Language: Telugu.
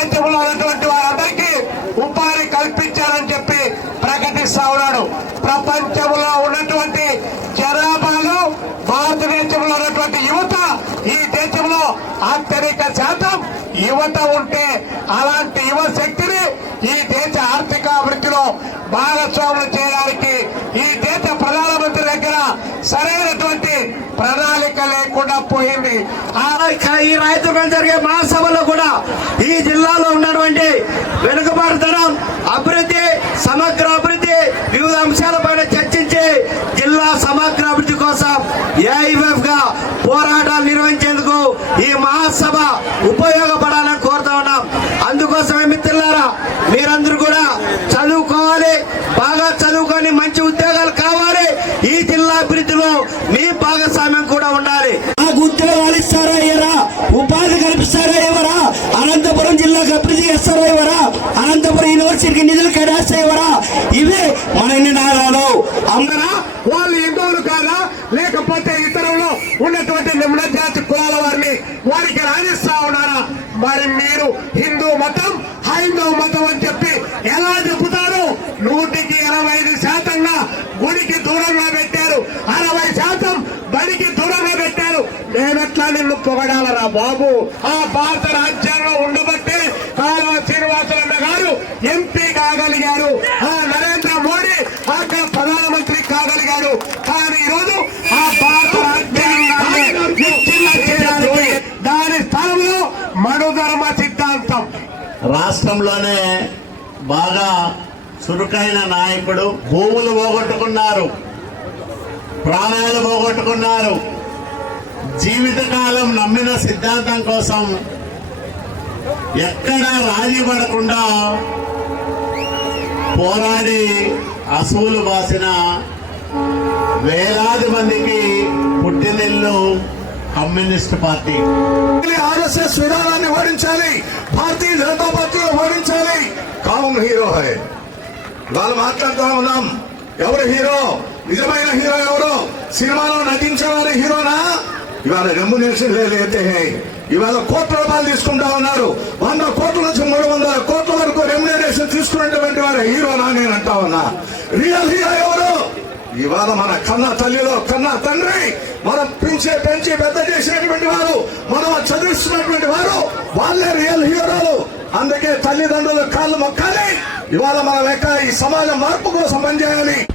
దేశంలో ఉన్నటువంటి వారందరికీ ఉపాధి కల్పించారని చెప్పి ప్రకటిస్తా ఉన్నాడు. ప్రపంచంలో ఉన్నటువంటి జనాభాలో భారతదేశంలో ఉన్నటువంటి యువత ఈ దేశంలో అత్యధిక శాతం యువత ఉంటే అలాంటి యువ శక్తిని ఈ దేశ ఆర్థిక అభివృద్ధిలో భాగస్వాములు చేయడానికి ఈ దేశ ప్రధానమంత్రి దగ్గర సరైనటువంటి ప్రణాళిక లేకుండా పోయింది. ఆ ఈ రైతులు జరిగే మహాసభలో కూడా ఈ జిల్లాలో ఉన్నటువంటి వెనుకబాటుతనం అభివృద్ధి సమగ్ర అభివృద్ధి వివిధ అంశాలపైన చర్చించి జిల్లా సమగ్ర అభివృద్ధి కోసం ఏఐఎఫ్గా పోరాటాలు నిర్వహించేందుకు ఈ మహాసభ ఉపయోగపడాలని కోరుతా ఉన్నాం. అందుకోసమే మిత్రులారా మీరందరూ కూడా చదువుకోవాలి బాగా చదువుకొని మంచి ఉద్యోగాలు కావాలి. ఈ జిల్లా అభివృద్ధిలో మీ భాగస్వామ్యం కూడా ఉండాలి. నాకు ఉద్యోగాలు ఇస్తారా ఇవ్వరా ఉపాధి కల్పిస్తారా ఇవ్వరా అనంతపురం జిల్లాకు అభివృద్ధి చేస్తారా ఇవ్వరా నిధులు కేటాయిస్తా ఇవి మన నినాదాలు అందరా? వాళ్ళు హిందువులు కాదా లేకపోతే ఇతరులు ఉన్నటువంటి నిమ్న జాతి కులాల వారిని వారికి రాణిస్తా ఉన్నారా? మరి మీరు హిందూ మతం హైందవ మతం అని చెప్పి ఎలా చెబుతారు? నూటికి ఇరవై ఐదు శాతంగా గుడికి దూరంగా పెట్టారు. అరవై శాతం బడికి దూరంగా పెట్టారు. నేనెట్లా నిన్ను పొగడాలరా బాబు? ఆ భారత రాజ్యం కాగలిగారు. ఆ నరేంద్ర మోడీ అక్కడ ప్రధానమంత్రి కాగలిగారు. కానీ ఈరోజు ఆ భారత రాజ్యాంగాన్ని దాని స్థానంలో మనుధర్మ సిద్ధాంతం. రాష్ట్రంలోనే బాగా చురుకైన నాయకుడు భూములు పోగొట్టుకున్నారు. ప్రాణాలు పోగొట్టుకున్నారు. జీవితకాలం నమ్మిన సిద్ధాంతం కోసం ఎక్కడ రాజీ పడకుండా పోరాడి అసూలు బాసిన వేలాది మందికి పుట్టినిల్లు కమ్యూనిస్ట్ పార్టీ. ఆర్ఎస్ఎస్ విధానాన్ని ఓడించాలి. భారతీయ జనతా పార్టీ ఓడించాలి. కామన్ హీరో హై. వాళ్ళు మాట్లాడుతూ ఉన్నాం. ఎవరు హీరో? నిజమైన హీరో ఎవరు? సినిమాలో నటించేవారు హీరోనా? ఇవాళ రెమ్యునేషన్ లేతే ఇవాళ కోట్ల రూపాయలు తీసుకుంటా ఉన్నారు. వంద కోట్ల నుంచి మూడు వందల కోట్ల వరకు రెమ్యునేషన్ తీసుకున్నటువంటి వారు హీరోనా నేను అంటా ఉన్నా. రియల్ హీరో ఎవరు? ఇవాళ మన కన్న తల్లిలో కన్న తండ్రి మనం పెంచే పెంచి పెద్ద చేసినటువంటి వారు మనం చదివిస్తున్నటువంటి వారు వాళ్ళే రియల్ హీరోలు. అందుకే తల్లిదండ్రులు కాళ్ళు మొక్కాలి. ఇవాళ మనం లెక్క ఈ సమాజం మార్పు కోసం పనిచేయాలి.